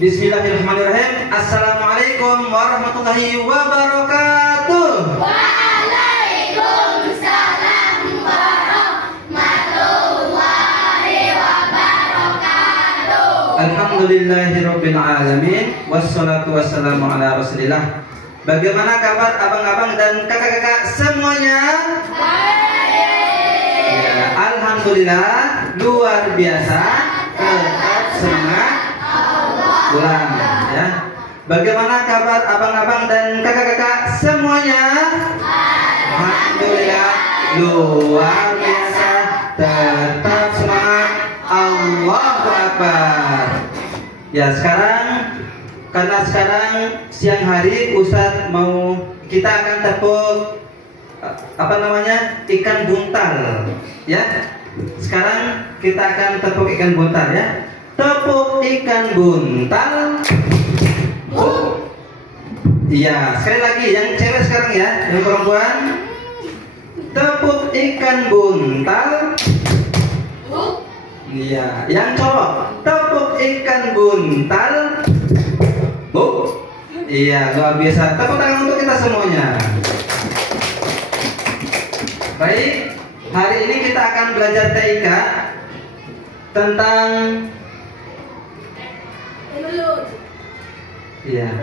Bismillahirrahmanirrahim. Assalamualaikum warahmatullahi wabarakatuh. Waalaikumsalam warahmatullahi wabarakatuh. Alhamdulillahirabbil alamin wassalatu wassalamu ala Rasulillah. Bagaimana kabar abang-abang dan kakak-kakak semuanya? Baik. Ya, alhamdulillah luar biasa. Tetap semangat pulang ya. Bagaimana kabar abang-abang dan kakak-kakak semuanya? Alhamdulillah luar biasa. Tetap semangat. Allahu Akbar. Ya, karena sekarang siang hari Ustadz kita akan tepuk ikan buntal ya. Sekarang kita akan tepuk ikan buntal ya. Tepuk ikan buntal. Iya, sekali lagi yang cewek sekarang ya, yang perempuan. Tepuk ikan buntal. Iya, yang cowok. Tepuk ikan buntal. Iya, luar biasa. Tepuk tangan untuk kita semuanya. Baik, hari ini kita akan belajar TIK tentang iya.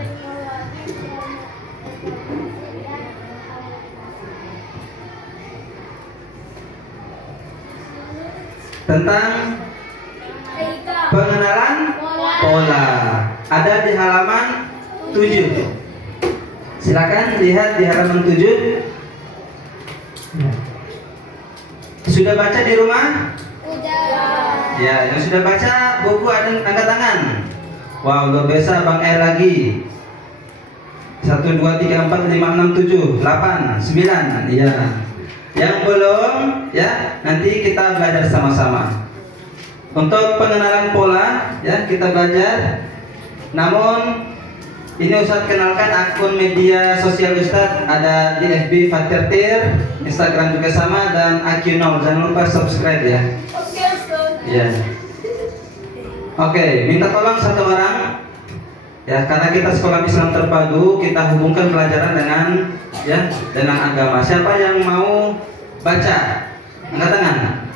Tentang pengenalan pola. Ada di halaman 7. Silakan lihat di halaman 7. Sudah baca di rumah? Sudah. Ya, yang sudah baca buku ada angkat tangan. Wow, luar biasa Bang lagi. 1 2 3 4 5 6 7 8 9. Iya. Yang belum ya, nanti kita belajar sama-sama. Untuk pengenalan pola ya, kita belajar. Namun ini Ustadz kenalkan akun media sosial Ustadz, ada di FB Fatir Tir, Instagram juga sama, dan AQ0. Jangan lupa subscribe ya. Oke, Ustaz. Ya. Oke, minta tolong satu orang ya, karena kita sekolah Islam terpadu, kita hubungkan pelajaran dengan agama. Siapa yang mau baca? Angkat tangan.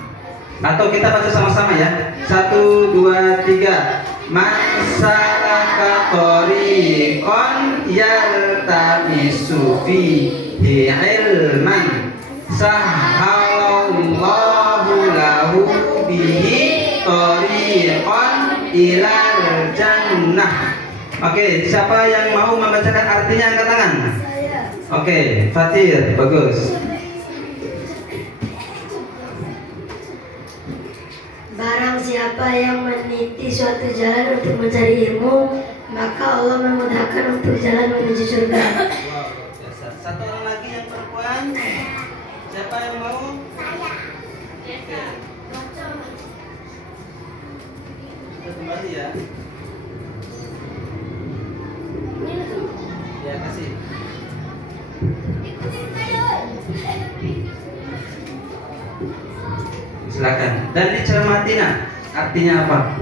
Atau kita baca sama-sama ya. 1 2 3. Masalaka tariqan yaltamisu fihi ilman sahhalallahu lahu bihi tariqan ilal jannah. Oke, siapa yang mau membacakan artinya angkat tangan? Saya. Oke, Fatir, bagus. Barang siapa yang meniti suatu jalan untuk mencari ilmu, maka Allah memudahkan untuk jalan menuju surga. Wow, biasa. Satu orang lagi yang perempuan. Siapa yang mau? Saya. Oke. Kita kembali ya. Ya, kasih. Silakan. Dan dicermatina artinya apa?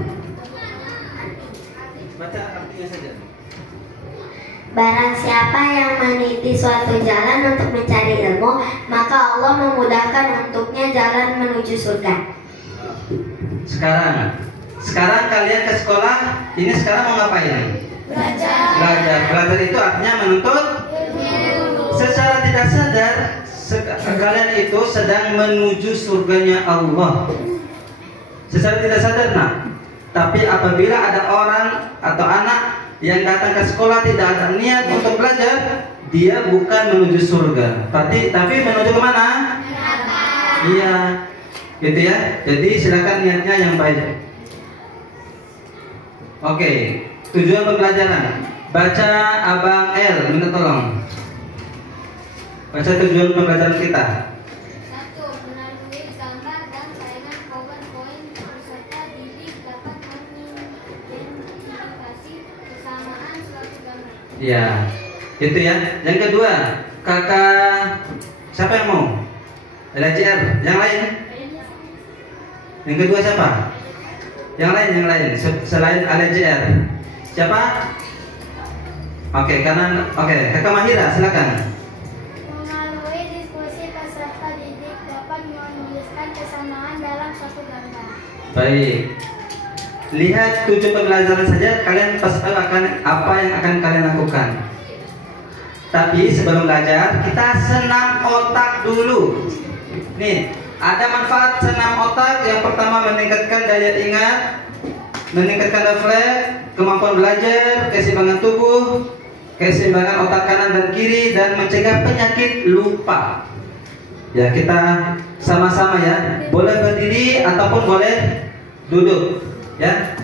Baca artinya saja. Barang siapa yang meniti suatu jalan untuk mencari ilmu, maka Allah memudahkan untuknya jalan menuju surga. Sekarang kalian ke sekolah. Ini sekarang mau ngapain? Belajar itu artinya menuntut ilmu. Secara tidak sadar kalian itu sedang menuju surganya Allah. Secara tidak sadar, nah. Tapi apabila ada orang atau anak yang datang ke sekolah tidak ada niat untuk belajar, dia bukan menuju surga, tapi menuju kemana? Iya, gitu ya. Jadi silakan niatnya yang baik. Oke, tujuan pembelajaran. Baca Abang L, minta tolong. Baca tujuan pembelajaran kita. 1. Melalui gambar dan saingan PowerPoint peserta didik dapat mengidentifikasi kesamaan suatu gambar. Ya, itu ya. Yang kedua, kakak siapa yang mau? Ada CR, yang lain? Yang kedua siapa? Yang lain selain ALJR. Siapa? Oke, kanan. Oke, Kakak Mahira, silakan. Melalui diskusi peserta didik dapat menuliskan kesamaan dalam satu gambar. Baik. Lihat 7 pembelajaran saja, kalian pasti tahu akan apa yang akan kalian lakukan. Tapi sebelum belajar, kita senam otak dulu. Nih, ada manfaat senam otak. Yang pertama, meningkatkan daya ingat, meningkatkan refleks, kemampuan belajar, keseimbangan tubuh, keseimbangan otak kanan dan kiri, dan mencegah penyakit lupa. Ya, kita sama-sama ya. Boleh berdiri ataupun boleh duduk, ya.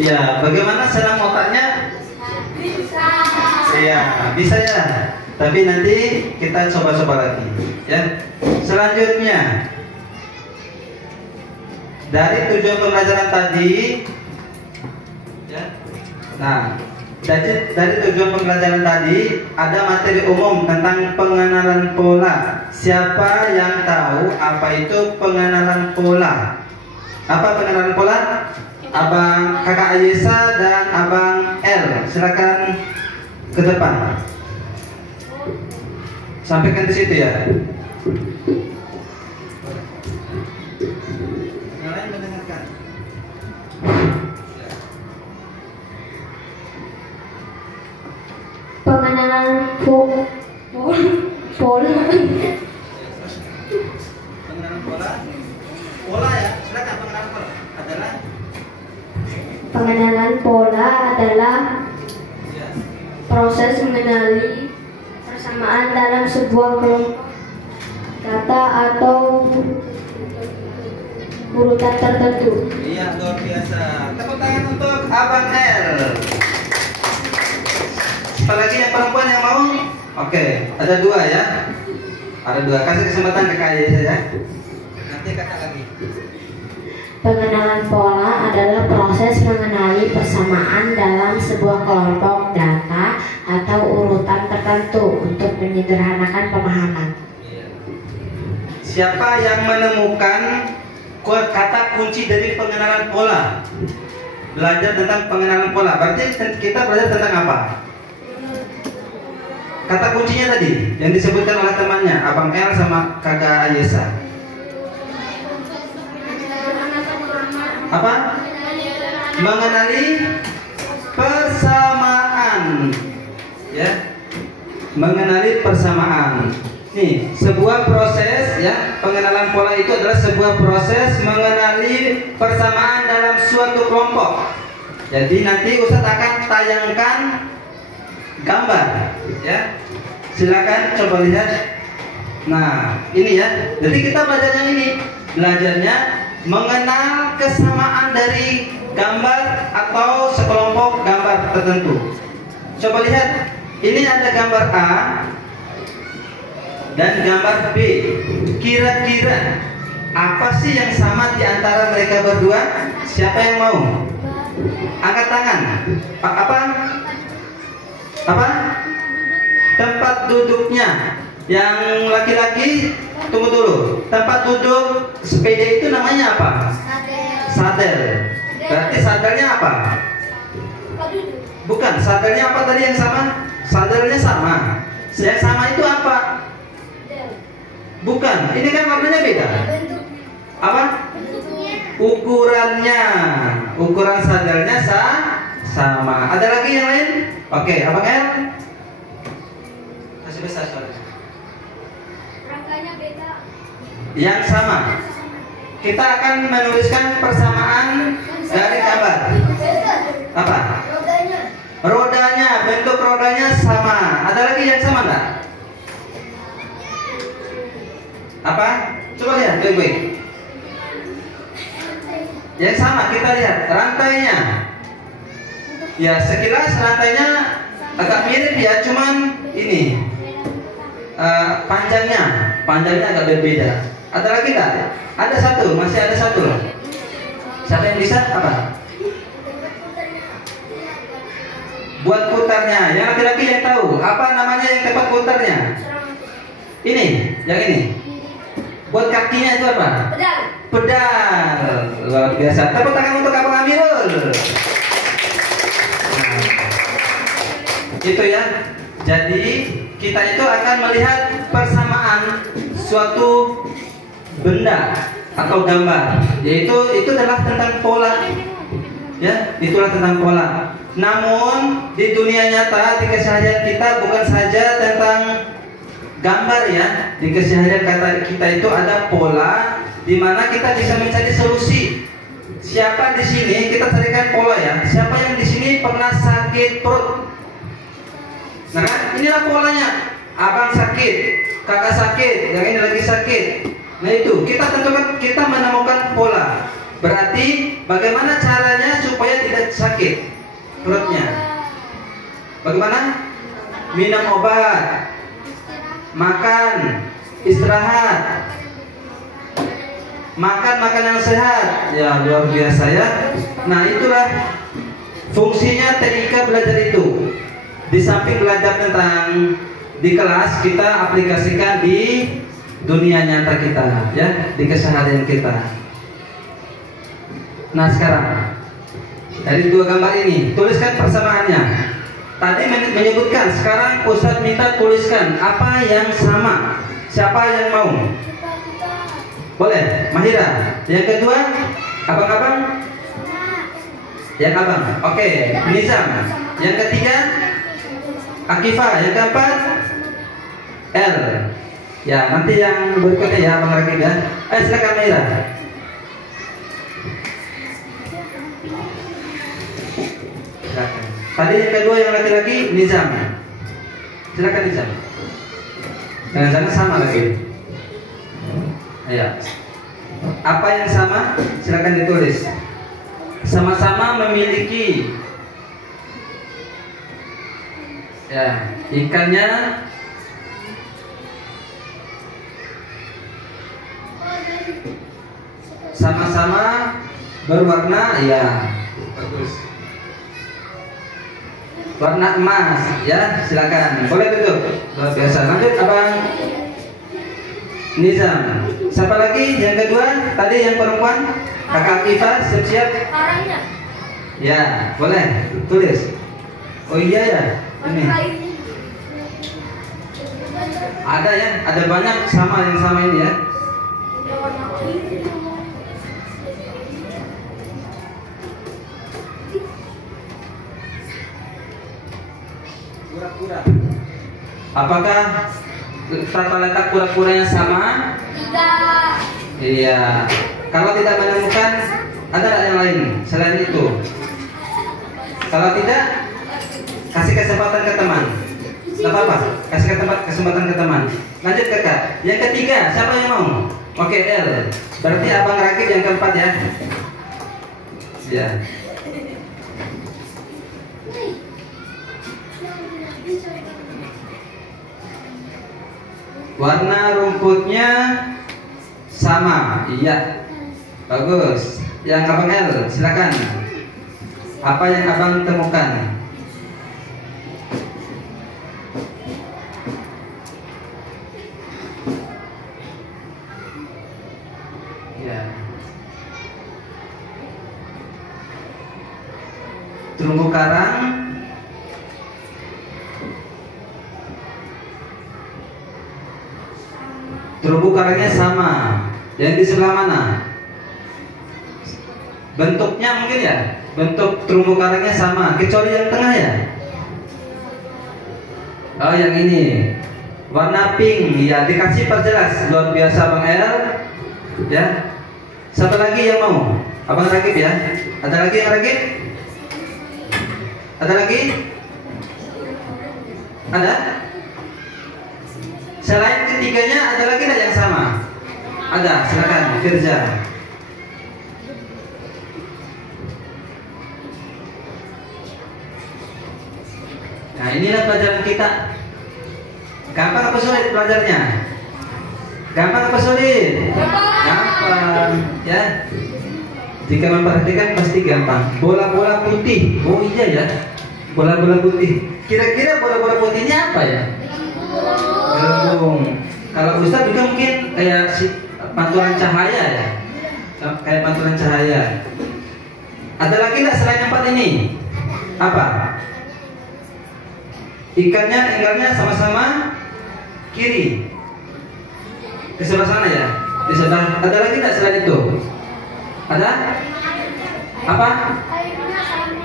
Ya, bagaimana senam otaknya? Bisa. Iya, bisa ya. Tapi nanti kita coba-coba lagi, ya. Selanjutnya, dari tujuan pembelajaran tadi, ya. Nah, dari tujuan pembelajaran tadi ada materi umum tentang pengenalan pola. Siapa yang tahu apa itu pengenalan pola? Apa pengenalan pola? Abang Kakak Ayesa dan Abang L, silakan ke depan. Sampaikan di situ ya. Yang lain mendengarkan. Pengenalan pola. Pola ya, silakan pengenalan pola adalah Pengenalan pola adalah proses mengenali persamaan dalam sebuah kelompok kata atau urutan tertentu. Iya, luar biasa. Tepuk tangan untuk Abang L. Apalagi yang perempuan yang mau? Oke, ada dua ya. Ada dua. Kasih kesempatan ke KY saja. Nanti kata lagi. Pengenalan pola adalah proses mengenali persamaan dalam sebuah kelompok data atau urutan tertentu untuk menyederhanakan pemahaman. Siapa yang menemukan kata kunci dari pengenalan pola? Belajar tentang pengenalan pola. Berarti kita belajar tentang apa? Kata kuncinya tadi yang disebutkan oleh temannya, Abang L sama Kakak Ayesa. Apa? Mengenali persamaan. Ya. Mengenali persamaan. Nih, sebuah proses ya, pengenalan pola itu adalah sebuah proses mengenali persamaan dalam suatu kelompok. Jadi nanti Ustadz akan tayangkan gambar ya. Silakan coba lihat. Nah, ini ya. Jadi kita belajarnya ini, belajarnya mengenal kesamaan dari gambar atau sekelompok gambar tertentu. Coba lihat, ini ada gambar A dan gambar B. Kira-kira apa sih yang sama di antara mereka berdua? Siapa yang mau? Angkat tangan. Apa? Tempat duduknya. Yang laki-laki, tunggu dulu. Tempat duduk sepeda itu namanya apa? Sadel. Berarti sadelnya apa? Bukan, sadelnya apa tadi yang sama? Sadelnya sama. Yang sama itu apa? Bukan, ini kan warnanya beda. Apa? Ukurannya. Ukuran sadelnya sama. Ada lagi yang lain? Oke, Abang L? Kasih besar soalnya. Rangkanya beda. Yang sama. Kita akan menuliskan persamaan dari gambar. Apa? Rodanya, bentuk rodanya sama. Ada lagi yang sama enggak? Apa? Coba lihat baik-baik. Yang sama kita lihat rantainya. Ya sekilas rantainya agak mirip ya, cuman ini panjangnya agak berbeda. Ada lagi nggak? Ada satu, masih ada satu. Siapa yang bisa? Apa? Buat putarnya. Yang laki-laki yang tahu. Apa namanya yang tempat putarnya? Ini, yang ini. Buat kakinya itu apa? Pedal. Luar biasa. Tepuk tangan untuk Abang Amirul. Itu ya. Jadi kita itu akan melihat persamaan suatu benda atau gambar, yaitu itu adalah tentang pola. Ya, itulah tentang pola. Namun di dunia nyata, di keseharian kita bukan saja tentang gambar ya. Di keseharian kita itu ada pola di mana kita bisa mencari solusi. Siapa di sini kita carikan pola ya. Siapa yang di sini pernah sakit perut? Nah kan, inilah polanya. Abang sakit, kakak sakit, yang ini lagi sakit. Nah itu, kita tentukan, kita menemukan pola. Berarti bagaimana caranya supaya tidak sakit perutnya? Bagaimana? Minum obat, makan, istirahat, makan makanan sehat. Ya luar biasa ya. Nah itulah fungsinya TIK belajar itu. Di samping belajar tentang di kelas, kita aplikasikan di dunia nyata kita ya, di keseharian kita. Nah sekarang dari dua gambar ini tuliskan persamaannya. Tadi menyebutkan, sekarang Ustadz minta tuliskan apa yang sama. Siapa yang mau? Boleh, Mahira. Yang kedua, abang-abang? Yang abang. Oke, Nizam. Yang ketiga, Akifah. Yang keempat, L. Ya, nanti yang berikutnya ya Abang Rakib ya. Silakan Maira. Silakan. Tadi yang kedua yang laki-laki Nizam. Silakan Nizam. Jangan-jangan sama lagi. Ya. Apa yang sama? Silakan ditulis. Sama-sama memiliki. Ya, ikannya sama-sama berwarna, ya bagus, warna emas, ya silakan, boleh tutup. Luar biasa. Lanjut Abang Nizam. Siapa lagi yang kedua? Tadi yang perempuan Kakak Kifa, siap-siap. Orangnya. Ya boleh tulis. Oh iya ya, ini ada ya, ada banyak sama yang sama ini ya. Kura-kura. Apakah tata letak kura-kuranya sama? Tidak. Iya. Kalau tidak menemukan, ada nggak yang lain selain itu? Kalau tidak, kasih kesempatan ke teman. Tidak apa-apa, kasih kesempatan ke teman. Lanjut kakak. Yang ketiga, siapa yang mau? Oke, L. Berarti Abang Rakib yang keempat ya. Ya. Warna rumputnya sama, iya, bagus. Yang Abang L, silakan. Apa yang Abang temukan? Ya. Terumbu karang. Terumbu karangnya sama. Yang di sebelah mana? Bentuknya mungkin ya. Bentuk terumbu karangnya sama, kecuali yang tengah ya. Oh yang ini, warna pink ya, dikasih perjelas. Luar biasa Bang El. Ya. Satu lagi yang mau? Abang Rakib ya. Ada lagi yang Rakib? Ada lagi? Ada? Selain ketiganya ada lagi yang sama? Ada, silakan Firza. Nah inilah pelajaran kita. Gampang apa sulit belajarnya? Gampang apa sulit? Gampang ya. Jika memperhatikan pasti gampang. Bola-bola putih. Oh iya ya, bola-bola putih. Kira-kira bola-bola putih ini apa ya? Gelembung. Kalau Ustadz juga mungkin kayak pantulan cahaya ya. Kayak pantulan cahaya. Ada lagi nggak selain empat ini? Apa? Ikannya, enggaknya sama-sama kiri. Ke sebelah sana ya. Di sebelah. Ada lagi nggak selain itu? Ada? Apa?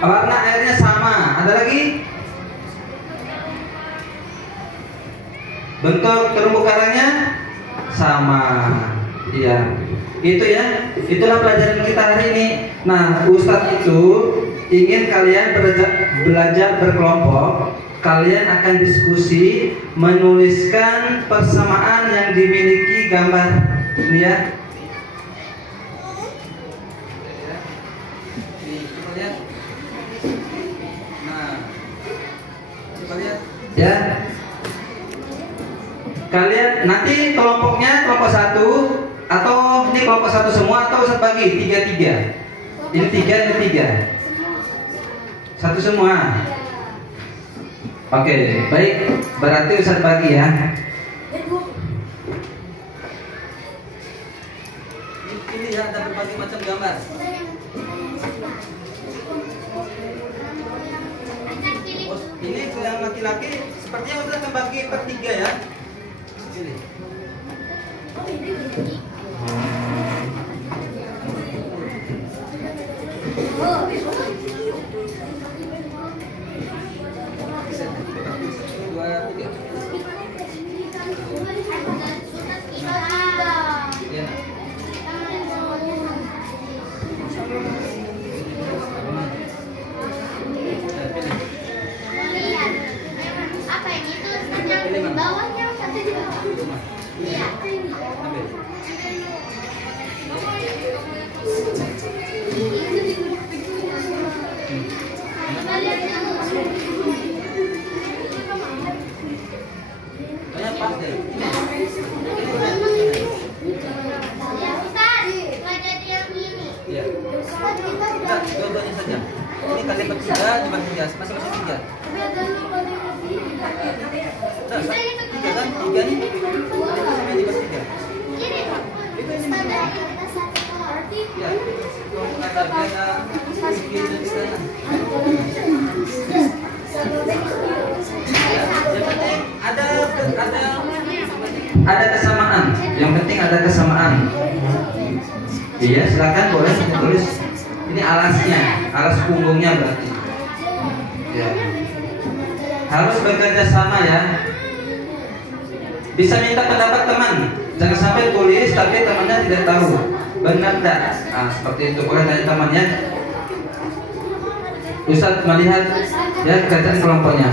Warna airnya sama. Ada lagi? Bentuk terumbu karangnya sama. Iya. Itu ya. Itulah pelajaran kita hari ini. Nah, Ustadz itu ingin kalian belajar berkelompok. Kalian akan diskusi, menuliskan persamaan yang dimiliki gambar. Ini ya. Coba lihat. Nah, coba lihat. Ya. Kalian nanti kelompoknya kelompok satu atau ini kelompok satu semua atau Ustadz bagi 3-3. Ini 3, ini 3. Satu semua. Oke, baik. Berarti Ustadz bagi ya. Ini ya ada berbagai macam gambar. Oh, ini yang laki-laki sepertinya Ustadz akan bagi per 3 ya. Sini. Enggak, dua-duanya saja. Ini kali bertiga dibagi 3, masing-masing 3. Nah, 3 kan? 3 nih. Sama yang dibagi 3. Itu ini. Ya. Ada kiri dan kanan. Ada kesamaan. Yang penting ada kesamaan. Iya, silakan boleh tulis. Ini alasnya, alas punggungnya berarti. Ya. Harus bekerja sama ya. Bisa minta pendapat teman. Jangan sampai tulis tapi temannya tidak tahu. Benar tidak? Nah, seperti itu boleh tanya temannya. Ustadz melihat ya kerjaan kelompoknya.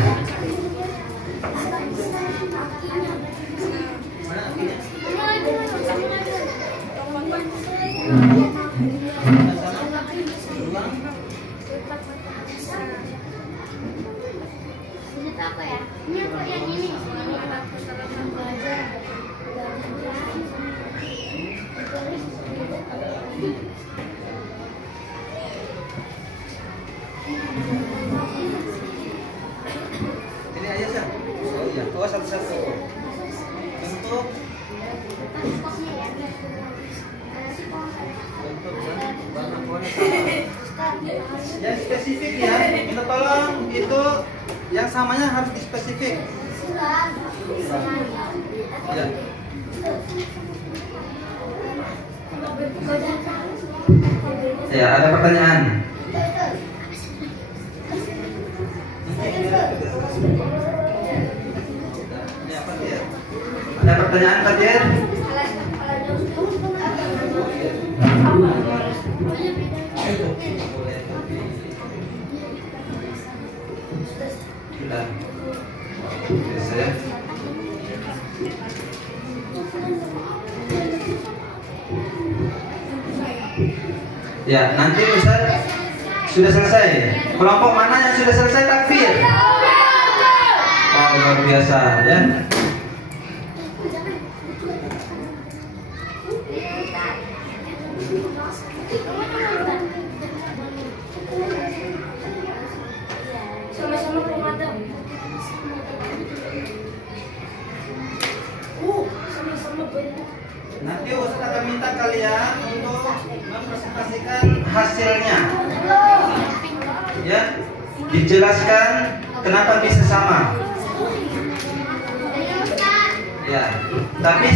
Apa ya? Ini apa yang ini? Ini aja sih. Oh iya, oh satu-satu. Bentuk warna pohon yang spesifik ya. Minta tolong itu yang samanya harus dispesifik. Ya. Ya, ada pertanyaan. Ada pertanyaan, Fatir? Sudah. Biasa ya. Ya, nanti Ustaz sudah selesai. Kelompok mana yang sudah selesai takbir? Oh, luar biasa ya. Sama-sama pemadam. Sama-sama banyak. Nanti Ustaz akan minta kalian untuk mempresentasikan hasilnya. Ya, dijelaskan kenapa bisa sama. Ya, tapi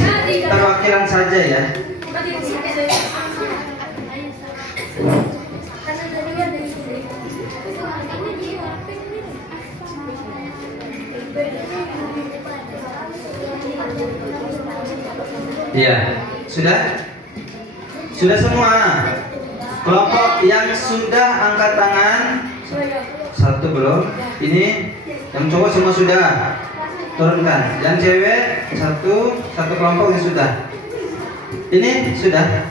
perwakilan saja ya. Iya, sudah? Sudah semua. Kelompok yang sudah angkat tangan satu belum. Ini yang cowok semua sudah. Turunkan. Yang cewek satu kelompok yang sudah. Ini sudah.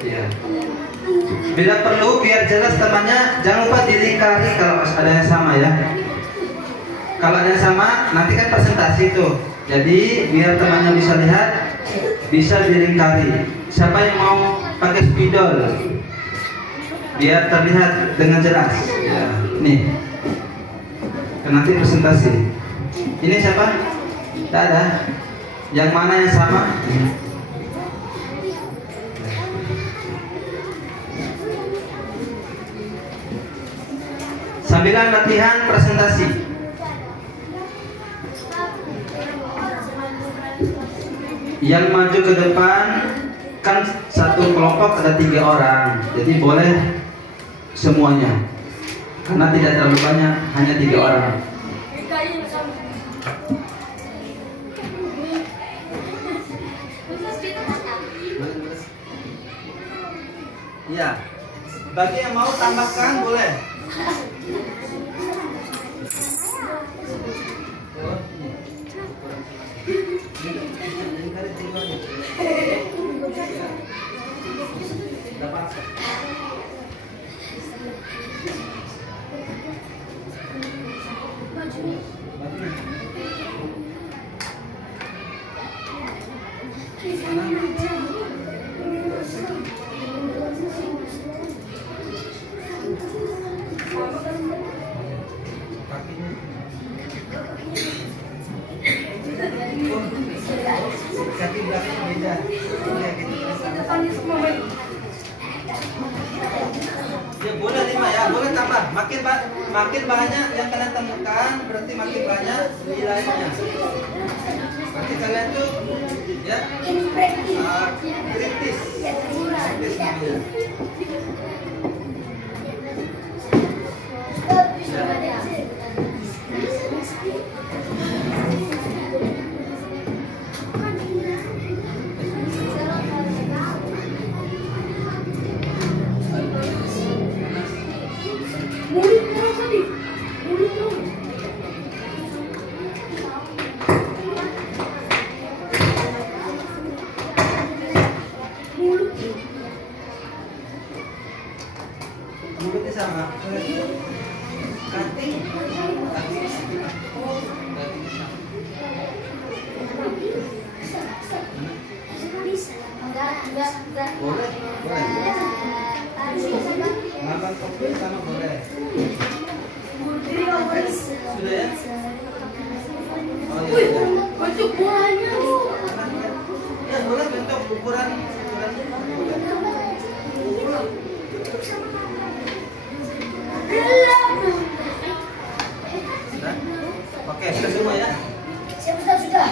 Iya. Bila perlu biar jelas temannya, jangan lupa dilingkari kalau ada yang sama ya. Kalau ada yang sama, nanti kan presentasi tuh. Jadi biar temannya bisa lihat, bisa dilingkari. Siapa yang mau pakai spidol, biar terlihat dengan jelas. Ya, nih. Nanti presentasi. Ini siapa? Tidak ada. Yang mana yang sama? Sambilan latihan presentasi. Yang maju ke depan kan satu kelompok ada 3 orang, jadi boleh semuanya. Karena tidak terlalu banyak, hanya 3 orang. Ya, bagi yang mau tambahkan boleh. makin banyak yang kalian temukan, berarti makin banyak nilainya. Berarti kalian tuh ya kritis namanya. Mulutnya sama. Kaki. Boleh. Makan kopi sama boleh. Sudah ya? Oh iya. Bentuk bolanya. Ya boleh bentuk ukuran. Oke, sudah semua ya? Sudah.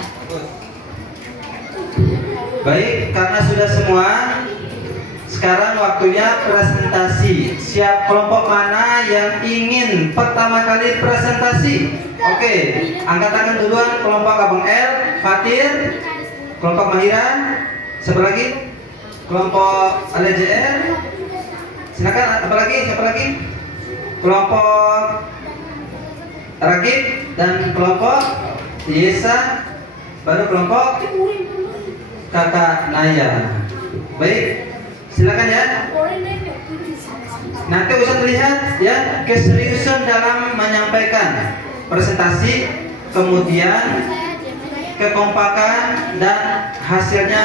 Baik, karena sudah semua, sekarang waktunya presentasi. Siap kelompok mana yang ingin pertama kali presentasi? Oke, angkat tangan duluan kelompok Abang L, Fatir, kelompok Mahira, siapa lagi? Kelompok LJR. Silakan, apa lagi? Siapa lagi? Kelompok Ragib dan kelompok Yesa, baru kelompok Kakak Naya. Baik, silakan ya. Nanti usah lihat ya keseriusan dalam menyampaikan presentasi, kemudian kekompakan dan hasilnya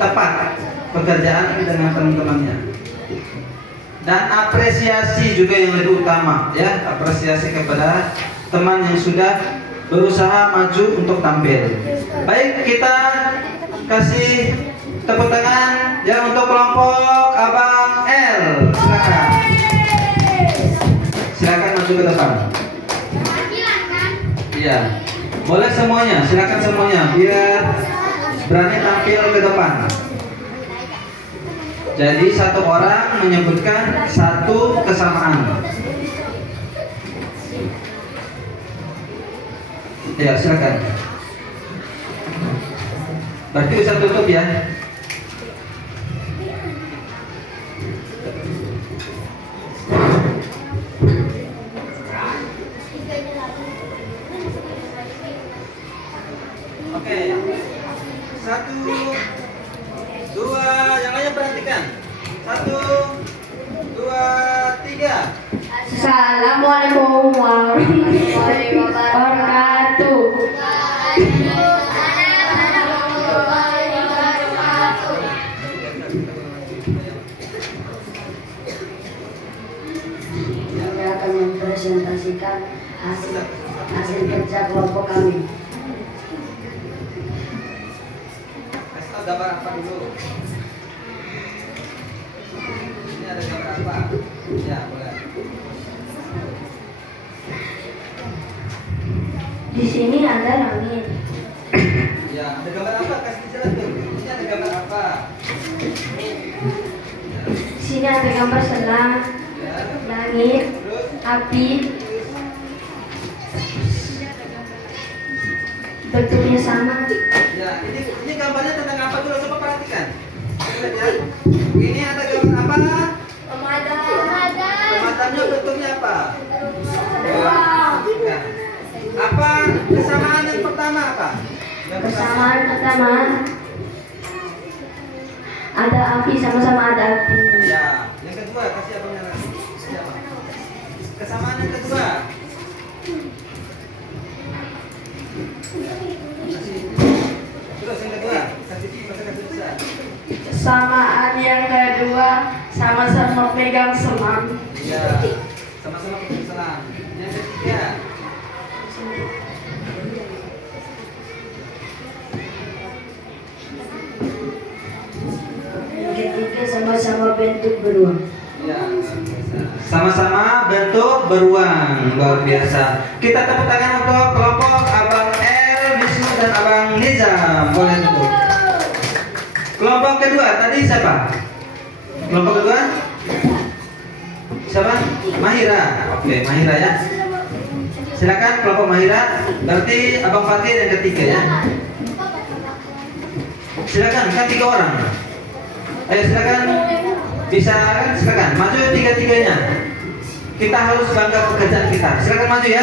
tepat pekerjaan dengan teman-temannya. Dan apresiasi juga yang lebih utama ya, apresiasi kepada teman yang sudah berusaha maju untuk tampil. Baik, kita kasih tepuk tangan ya untuk kelompok Abang L. Silakan. Silakan maju ke depan. Iya. Boleh semuanya, silakan semuanya biar berani tampil ke depan. Jadi satu orang menyebutkan satu kesamaan. Ya, silakan. Berarti bisa tutup ya. Oke. 1, 2, yang lainnya perhatikan. 1, 2, 3. Assalamualaikum warahmatullahi wabarakatuh. Kami akan mempresentasikan hasil kerja kelompok kami. Kasih tahu gambar apa dulu. Ini ada gambar apa? Ya, boleh. Di sini ada langit. Ya, ada gambar apa? Kasih dijelaskan. Ini ada gambar apa? Di sini ada gambar selang, Ya. langit, Terus api. Bentuknya sama. ya, ini gambarnya tentang apa dulu? Coba perhatikan. Lihat ya. Ini ada gambar apa? Pemadamnya bentuknya apa? Ya. Apa kesamaan yang pertama apa? Yang Kesamaan pertama ada api, sama-sama ada api. Ya, yang kedua kasih abangnya lagi. Siapa? Kesamaan yang kedua. Terus yang kedua, kasih besar. Kesamaan yang kedua sama-sama pegang selang. Iya, sama-sama pegang selang. Yang ketiga. Yang ketiga sama-sama bentuk beruang. Iya, besar. Sama-sama bentuk beruang, luar biasa. Kita tepuk tangan untuk kelompok Abang El, Wisnu dan Abang Nizam. Boleh duduk. Kelompok kedua tadi siapa? Kelompok kedua? Siapa? Mahira. Oke, Mahira ya. Silakan kelompok Mahira. Berarti Abang Fatih yang ketiga ya. Silakan, kan 3 orang. Ayo silakan. Bisa kan? Silakan maju tiga-tiganya. Kita harus bangga pekerjaan kita. Silakan maju ya.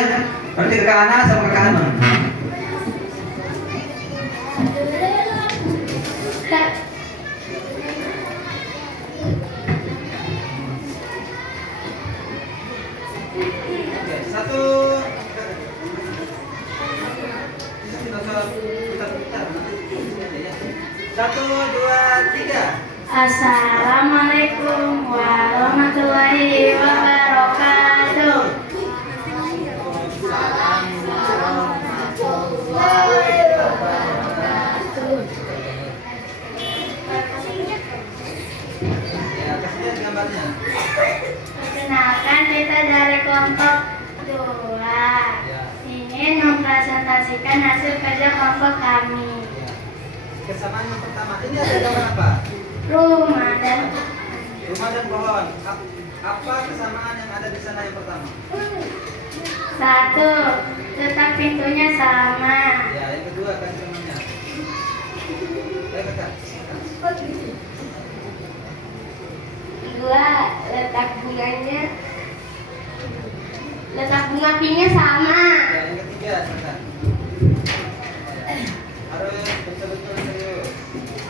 Nanti kakak Ana sama kakak Hanum. Oke, satu. Satu, dua, tiga. Assalamualaikum warahmatullahi wabarakatuh. Ya, kasih lihat gambarnya. Perkenalkan, kita dari kelompok 2 ingin mempresentasikan hasil kerja kelompok kami. Kesamaan yang pertama, ini ada gambar apa? Rumah dan pohon. Apa kesamaan yang ada di sana yang pertama? 1. Letak pintunya sama. Ya, yang kedua kan semuanya. Ayo kakak. 2. Letak bunga pinknya sama. Ya, yang ketiga kakak. Harus betul-betul serius.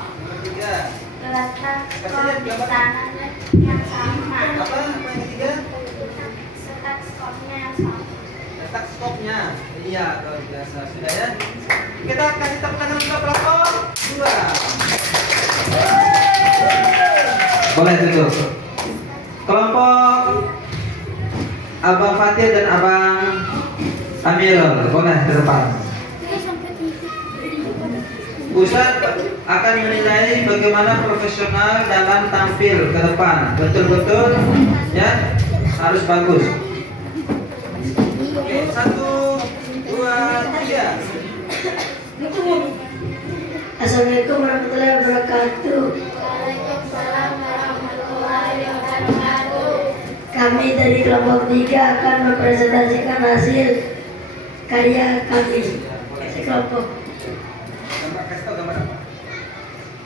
Yang ketiga. Letak tangannya yang sama. Apa yang ketiga? Letak skopnya yang sama. Letak skopnya. Iya, luar biasa. Sudah ya. Kita kasih tepuk tangan untuk kelompok 2. Boleh duduk. Kelompok Abang Fatih dan Abang Amirul, boleh ke depan. Ustaz akan menilai bagaimana profesional dalam tampil ke depan. Betul-betul ya, harus bagus. Oke, 1, 2, 3. Assalamualaikum warahmatullahi wabarakatuh. Waalaikumsalam warahmatullahi wabarakatuh. Kami dari kelompok 3 akan mempresentasikan hasil karya kami sekelompok. Gambar, kasih tahu gambar apa?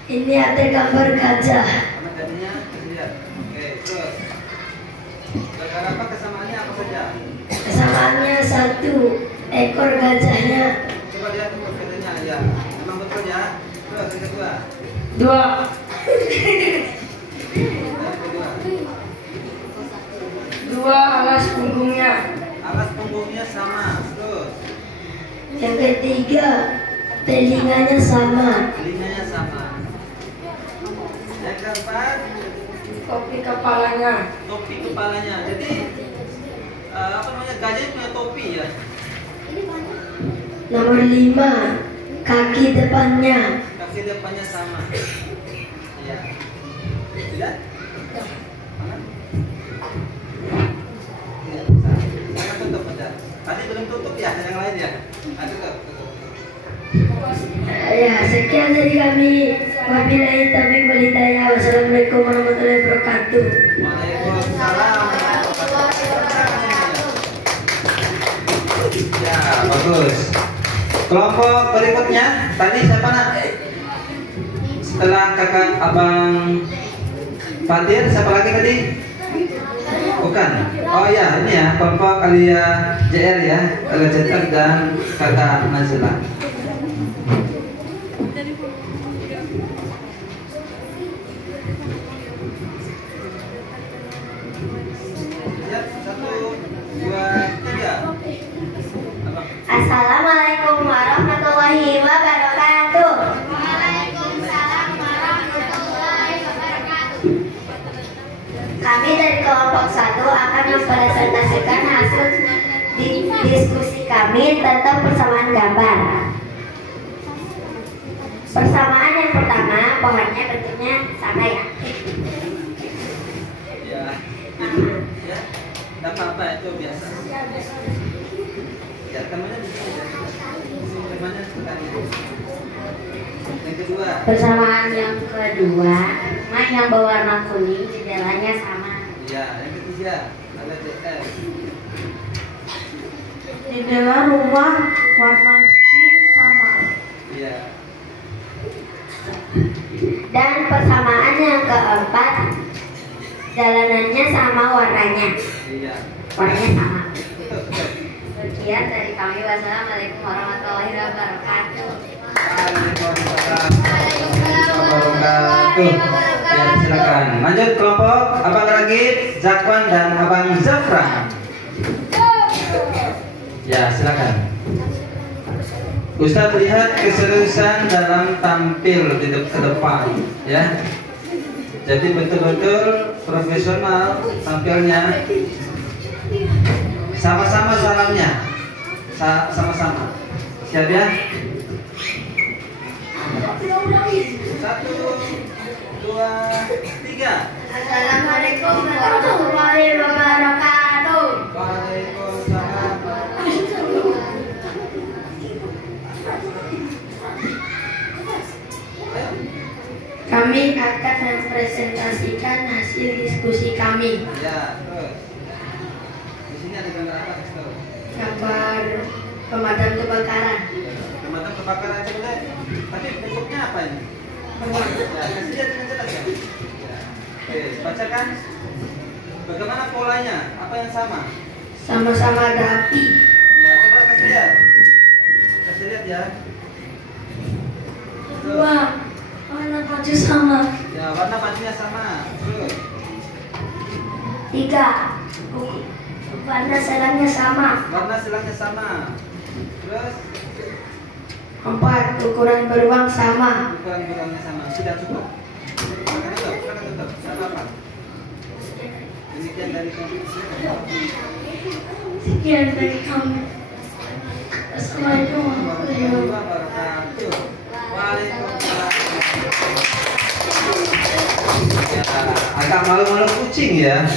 Ini ada gambar gajah. Gambar gajahnya, kasih lihat. Oke, terus. Gambar apa kesamaannya apa saja? Kesamaannya 1, ekor gajahnya. Coba lihat tuh gajahnya ya. Memang betul ya. Terus yang kedua. 2, Yang kedua. 2 alas punggungnya. Alas punggungnya sama. Terus. Yang ketiga, telinganya sama. Telinganya sama. Yang keempat, Topi kepalanya. topi kepalanya. Jadi apa namanya, gajah punya topi ya. Nomor 5, kaki depannya. Kaki depannya sama. Iya. Tidak? Mana? Iya, bisa. Jangan tutup aja. Tadi belum tutup ya, yang lain ya. Tutup. Ya, sekian dari kami. Wabillahi taufiq wal hidayah. Wassalamualaikum warahmatullahi wabarakatuh. Waalaikumsalam. Ya, bagus. Kelompok berikutnya tadi siapa nak? Setelah kakak Abang Fatir, siapa lagi tadi? Bukan. Oh ya, ini ya kelompok Alia JR ya, Alia JR dan kakak Nazila. Siap, 1, 2, 3. Assalamualaikum warahmatullahi wabarakatuh. Waalaikumsalam warahmatullahi wabarakatuh. Kami dari kelompok 1 akan mempresentasikan hasil diskusi kami tentang persamaan gambar. Persamaan yang pertama, pohonnya bentuknya sama ya. Ya. Ya. Ya, temannya di sini. Temannya sekali. Yang kedua. Persamaan yang kedua, rumah yang berwarna kuning jendelanya sama. Iya, yang ketiga. Ada DF. Jendela rumah warna pink sama. Iya. Dan persamaan yang keempat, jalanannya sama warnanya. Iya. Warnanya sama. Betul, betul. Sekian dari kami. Wassalamualaikum warahmatullahi wabarakatuh. Waalaikumsalam warahmatullahi wabarakatuh. Ya, silakan. Lanjut kelompok Abang Ragib, Zakwan dan Abang Zafran. Ya, silakan. Ustadz lihat keseriusan dalam tampil di ke depan, ya. Jadi betul-betul profesional tampilnya. Sama-sama salamnya, sama-sama. Siap ya? 1, 2, 3. Assalamualaikum warahmatullahi wabarakatuh. Waalaikumsalam. Kami akan mempresentasikan hasil diskusi kami. Ya, terus. Di sini ada gambar apa, Ustaz? Gambar pemadam kebakaran. Pemadam kebakaran coba. Tapi bentuknya apa ini? Ya, kasih lihat dengan jelas ya. Ya. Oke, bacakan. Bagaimana polanya? Apa yang sama? Sama-sama ada api. Ya, coba kasih lihat. Kasih lihat ya. Dua, warna baju sama. Ya, warna bajunya sama. Terus. Tiga, warna selangnya sama. Warna silangnya sama. Terus Empat, ukuran beruang sama. ukuran burungnya sama. Sudah cukup. Silakan tutup. Sama apa? Demikian dari kami. Sekian dari kami. Assalamualaikum warahmatullahi wabarakatuh. Waalaikumsalam. Ya, agak malu-malu kucing ya.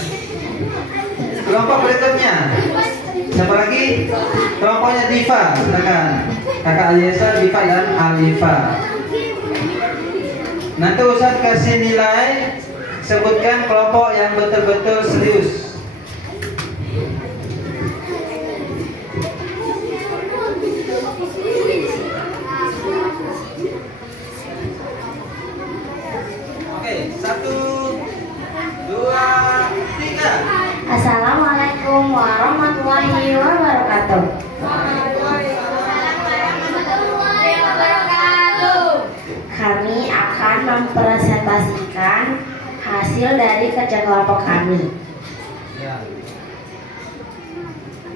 Kelompok berikutnya. Siapa lagi? Kelompoknya Diva. Silakan. Kakak Aliesa, Diva dan Alifa. Nanti Ustaz kasih nilai. Sebutkan kelompok yang betul-betul serius. Oke, 1, 2, 3. Assalamualaikum warahmatullahi wabarakatuh. Kami akan mempresentasikan hasil dari kerja kelompok kami. Ya.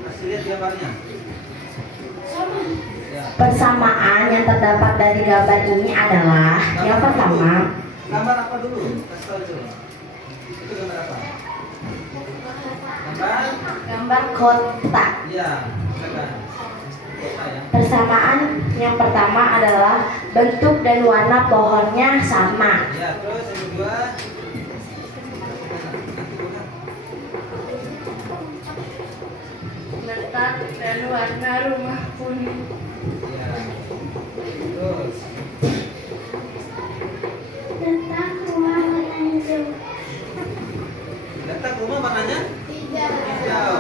Kasih lihat gambarnya. Ya. Persamaan yang terdapat dari gambar ini adalah yang pertama, Gambar apa dulu? Kasih tahu dulu. Itu gambar apa? gambar kotak. Iya, silakan. Kota ya. Persamaan yang pertama adalah bentuk dan warna pohonnya sama. Ya, terus yang kedua. Letak dan warna rumah kuning. Ya. Terus. Letak rumah warna hijau. Letak rumah warnanya? Hijau.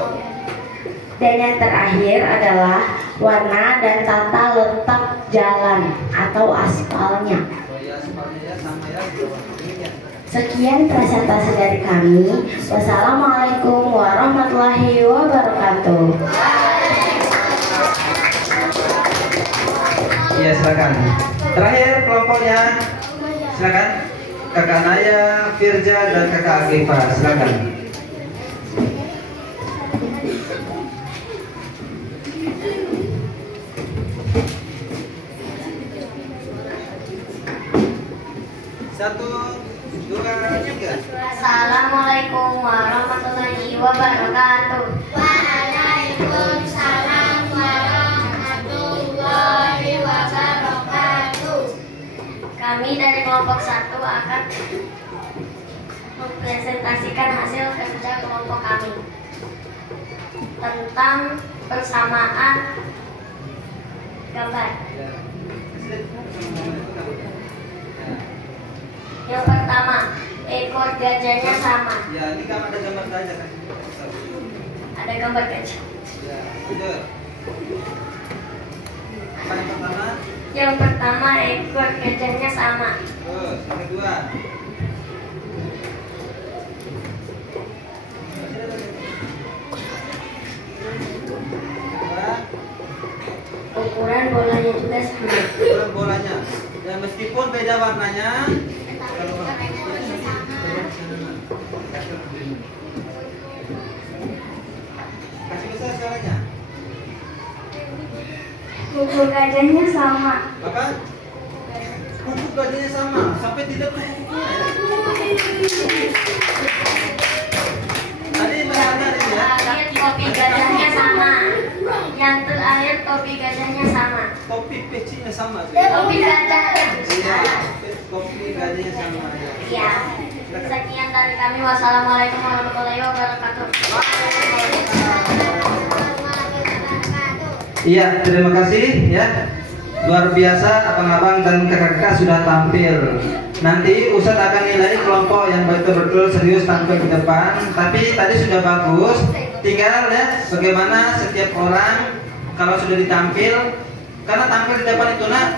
Dan yang terakhir adalah warna dan tata letak jalan atau aspalnya. Oh ya, aspalnya ya sama ya. Demikian. Sekian presentasi dari kami. Wassalamualaikum warahmatullahi wabarakatuh. Iya, silakan. Terakhir kelompoknya. Silakan. Kakak Naya, Firja dan Kakak Agifa. Silakan. Satu, dua, tiga. Assalamualaikum warahmatullahi wabarakatuh. Waalaikumsalam warahmatullahi wabarakatuh. Kami dari kelompok 1 akan mempresentasikan hasil kerja kelompok kami. tentang persamaan gambar. Yang pertama, ekor gajahnya sama. Ya, ini kan ada gambar gajah kan? Ada gambar gajah. Ya, lanjut. Apa yang pertama? Yang pertama, ekor gajahnya sama. Terus, yang kedua. Ukuran bolanya juga sama. Ukuran bolanya. Ya, meskipun beda warnanya. Kasih besar suaranya. Kuku gajahnya sama. Apa? Kuku gajahnya sama, sampai tidak kuku-kuku. Tadi mana ini ya? Topi gajahnya sama. Yang terakhir topi gajahnya sama. Topi pecinya sama. Topi gajahnya. Iya, topi gajahnya sama ya. Iya. Sekian dari kami. Wassalamualaikum warahmatullahi wabarakatuh. Iya, terima kasih ya. Luar biasa abang-abang dan kakak-kakak sudah tampil. Nanti Ustadz akan nilai kelompok yang betul-betul serius tampil ke depan. Tapi tadi sudah bagus. Tinggal ya bagaimana setiap orang kalau sudah ditampil. Karena tampil di depan itu nak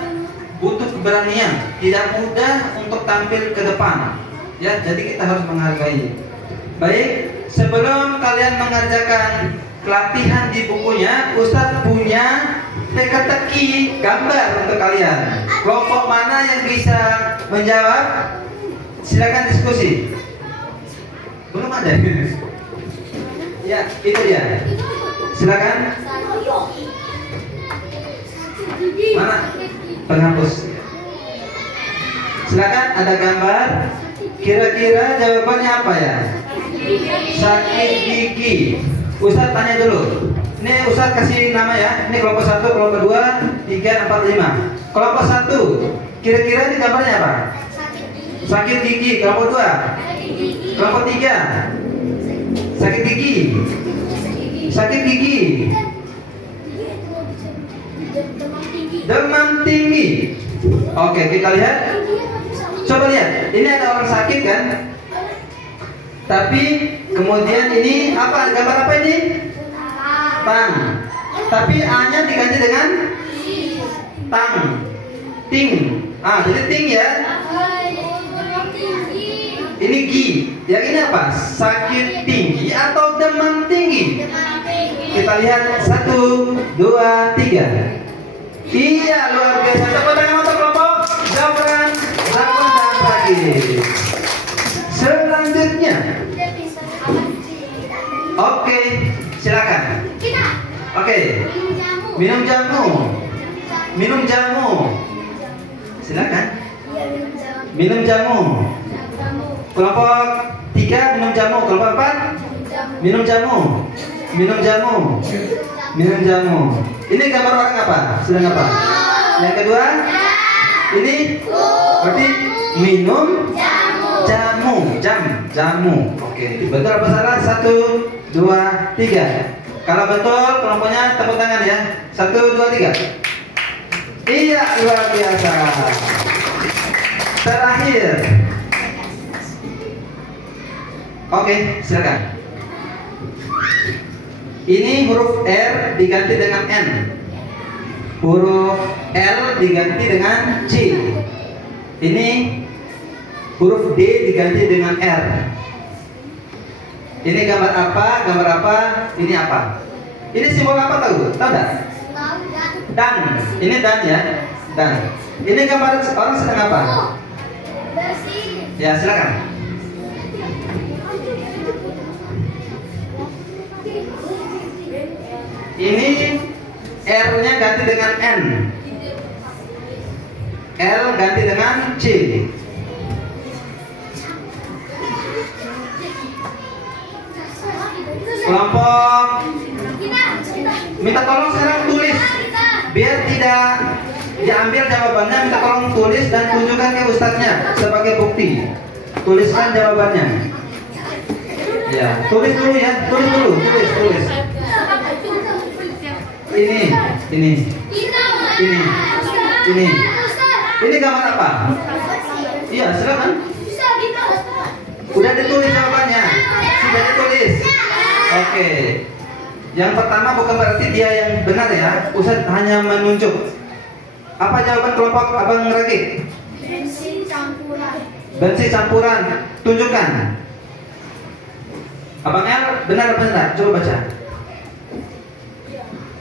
butuh keberanian. Tidak mudah untuk tampil ke depan. Ya, jadi kita harus menghargai. Baik, sebelum kalian mengerjakan pelatihan di bukunya, Ustadz punya teka-teki gambar untuk kalian. Kelompok mana yang bisa menjawab? Silakan diskusi. Belum ada. Ya, itu dia. Silakan. Mana? Penghapus. Silakan, ada gambar. Kira-kira jawabannya apa ya? Sakit gigi. Ustadz tanya dulu. Ini Ustadz kasih nama ya. Ini kelompok 1, kelompok 2, 3, 4, 5. Kelompok 1, kira-kira ini gambarnya apa? Sakit gigi. Kelompok 2, kelompok 3, sakit gigi. Sakit gigi. Demam tinggi. Oke, kita lihat. Coba lihat. Ini ada orang sakit kan? Tapi kemudian ini apa? Gambar apa ini? Tang. Tapi A-nya diganti dengan tang. Ting. Jadi ting ya. Ini gi. Yang ini apa? Sakit tinggi atau demam tinggi? Kita lihat 1, 2, 3. Iya, luar biasa. Tepuk tangan untuk kelompok Zafran, Zakwan dan Fadil. Selanjutnya. Oke, silakan. Oke. Minum jamu. Minum jamu. Silakan. Minum jamu. Kelompok 3 minum jamu. Kelompok 4 minum jamu. Minum jamu. Minum jamu. Ini gambar orang apa? Sedang apa? Yang kedua, ini berarti minum jamu. Jamu. Oke, betul apa salah? 1, 2, 3. Kalau betul, kelompoknya tepuk tangan ya. 1, 2, 3. Iya, luar biasa. Terakhir. Oke, silakan. Ini huruf R diganti dengan N. Huruf L diganti dengan C. Ini huruf D diganti dengan R. Ini gambar apa? Gambar apa? Ini apa? Ini simbol apa tahu? Tahu enggak? Dan. Ini dan ya. Dan. Ini gambar orang sedang apa? Ya, silakan. Ini R-nya ganti dengan N. L ganti dengan C. Kelompok minta tolong sekarang tulis. Biar tidak diambil jawabannya, minta tolong tulis dan tunjukkan ke ustadznya sebagai bukti. Tuliskan jawabannya. Ya, tulis dulu ya, tulis dulu, tulis. Ini gambar apa? Iya, silakan. Udah ditulis jawabannya. Sudah ditulis. Oke. Yang pertama bukan berarti dia yang benar ya. Ustaz hanya menunjuk. Apa jawaban kelompok Abang Rakik? Bensin campuran. Bensin campuran. Tunjukkan. Abang El benar apa enggak? Coba baca.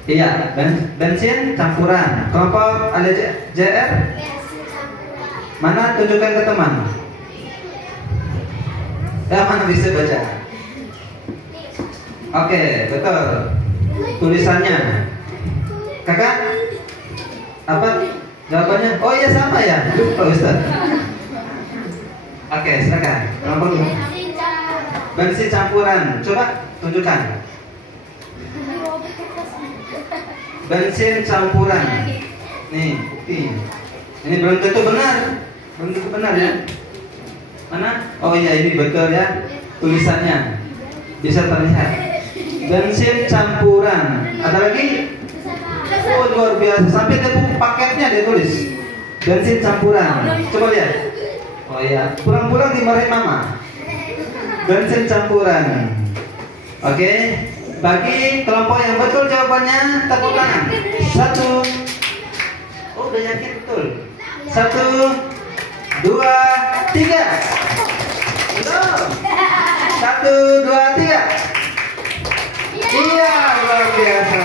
Iya, bensin campuran. Kelompok ada JR? Bensin campuran. Mana? Tunjukkan ke teman. Ya, mana bisa baca? Oke, betul. Tulisannya. Kakak? Apa? Jawabannya? Oh iya sama ya. Lupa Ustaz. Oke, silakan. Kelompok dulu. Bensin campuran. Bensin campuran. Coba tunjukkan. Bensin campuran. Nih, bukti. Ini belum tentu benar. Belum tentu benar ya. Mana? Oh iya, ini betul ya. Tulisannya bisa terlihat. Bensin campuran. Ada lagi? Oh luar biasa. Sampai dia paketnya dia tulis. Bensin campuran. Coba lihat. Oh iya. Pulang-pulang dimarahin mama. Bensin campuran. Oke. Bagi kelompok yang betul jawabannya tepuk tangan. 1. Oh udah yakin betul. 1, 2, 3. Belum. 1, 2, 3. Iya, luar biasa.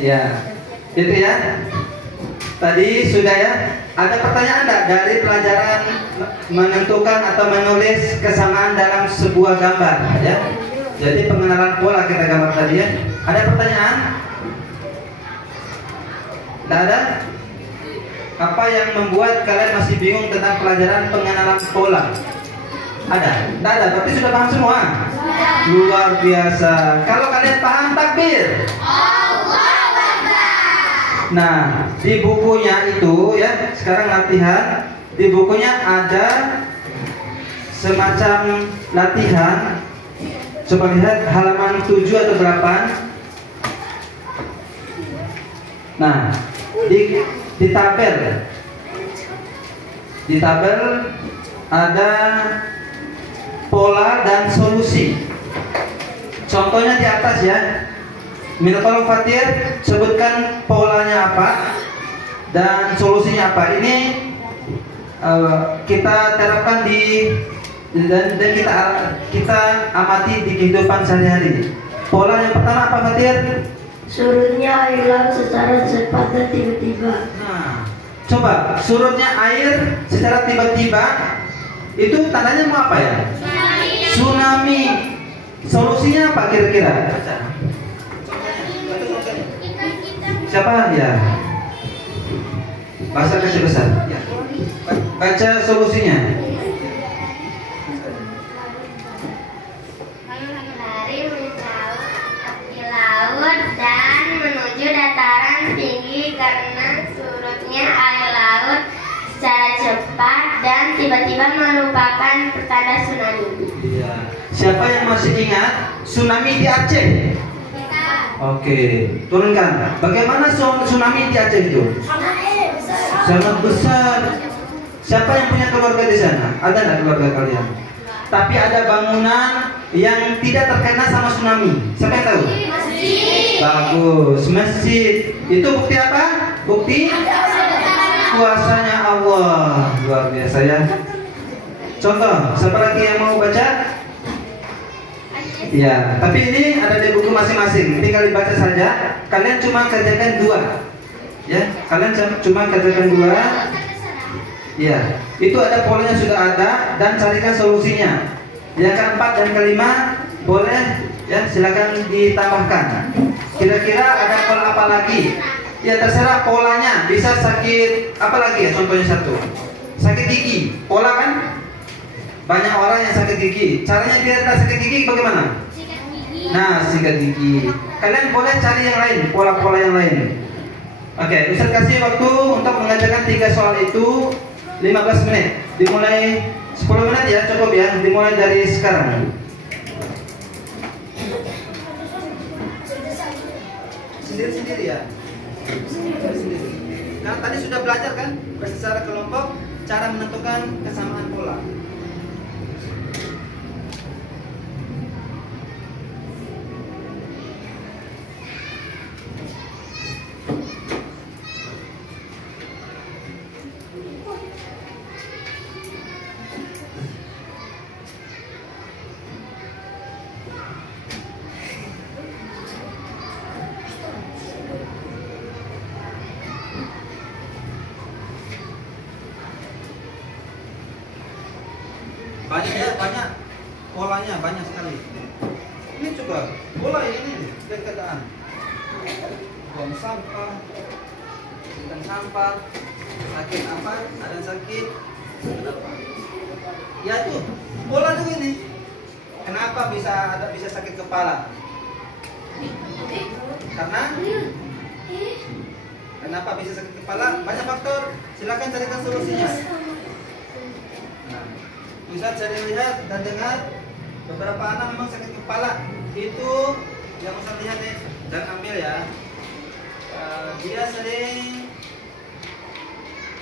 Ya, itu ya. Tadi sudah ya. Ada pertanyaan enggak dari pelajaran menentukan atau menulis kesamaan dalam sebuah gambar ya? Jadi pengenalan pola kita gambar tadi ya. Ada pertanyaan? Tidak ada? Apa yang membuat kalian masih bingung tentang pelajaran pengenalan pola? Ada? Tidak ada, berarti sudah paham semua? Luar biasa. Kalau kalian paham, takbir. Nah, di bukunya itu ya, sekarang latihan. Di bukunya ada semacam latihan. Coba lihat halaman 7 atau 8. Nah, di tabel ada pola dan solusi. Contohnya di atas ya. Minta tolong Fatir sebutkan polanya apa dan solusinya apa. Ini kita terapkan dan kita amati di kehidupan sehari-hari. Pola yang pertama apa Fatir? Surutnya air laut secara cepat dan tiba-tiba. Nah, coba surutnya air secara tiba-tiba itu tandanya mau apa ya? Tsunami. Solusinya apa kira-kira? Siapa ya? Bahasa kecil besar. Ya. Baca solusinya. Lari di laut dan menuju dataran tinggi karena surutnya air laut secara cepat dan tiba-tiba merupakan pertanda tsunami. Iya. Siapa yang masih ingat tsunami di Aceh? Oke, turunkan. Bagaimana tsunami di Aceh itu? Sangat besar. Siapa yang punya keluarga di sana? Ada nggak keluarga kalian? Tapi ada bangunan yang tidak terkena sama tsunami. Siapa yang tahu? Masjid. Bagus, masjid. Itu bukti apa? Bukti kuasanya Allah. Luar biasa ya. Contoh, siapa lagi yang mau baca? Ya, tapi ini ada di buku masing-masing. Tinggal dibaca saja. Kalian cuma kerjakan 2. Ya, kalian cuma kerjakan 2. Ya, itu ada polanya sudah ada dan carikan solusinya. Yang keempat dan kelima boleh ya silakan ditambahkan. Kira-kira ada pola apa lagi? Ya terserah polanya. Bisa sakit apa lagi ya? Contohnya 1. Sakit gigi. Pola kan? Banyak orang yang sakit gigi. Caranya biar tidak sakit gigi bagaimana? Nah, sikat gigi. Kalian boleh cari yang lain, pola-pola yang lain. Oke, Ustaz kasih waktu untuk mengajarkan 3 soal itu 15 menit. Dimulai 10 menit ya, cukup ya. Dimulai dari sekarang. sendiri-sendiri ya. Sendiri-sendiri. Nah, tadi sudah belajar kan secara kelompok cara menentukan kesamaan pola. Banyak polanya, banyak sekali. Ini juga pola ini keadaan. Buang sampah, buang sampah, sakit apa? Ada yang sakit, apa? Ya tuh pola tuh ini. Kenapa bisa sakit kepala? Karena kenapa bisa sakit kepala? Banyak faktor. Silakan carikan solusinya. Bisa cari lihat dan dengar beberapa anak memang sakit kepala itu yang usah lihat nih dan ambil ya. Dia sering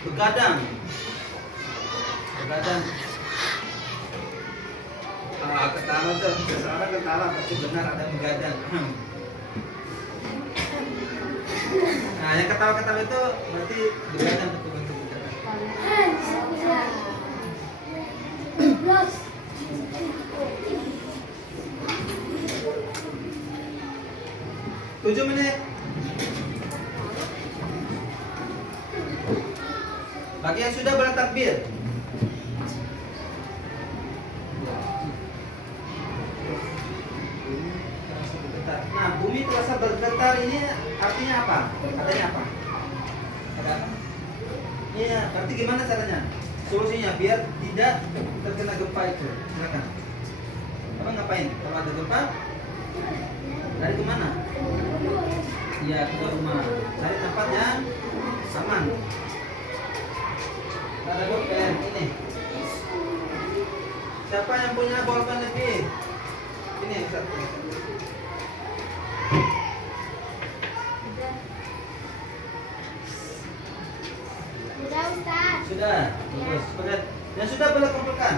begadang. Ketawa tuh seseorang ketawa pasti benar ada begadang. Nah yang ketawa-ketawa itu berarti begadang betul-betul begadang. 7 menit. Bagi yang sudah boleh takbir. Nah, bumi terasa bergetar ini artinya apa? Katanya apa? Ada apa? Iya, berarti gimana caranya? Solusinya biar tidak terkena gempa itu. Silakan. Apa ngapain? Kalau ada gempa, lari kemana? Iya, keluar rumah. Cari tempat yang aman. Ada bolpen ini. Siapa yang punya bolpen lebih? Ini yang satu. Sudah, Ustaz. Sudah, bagus. Sudah. Yang sudah boleh kumpulkan.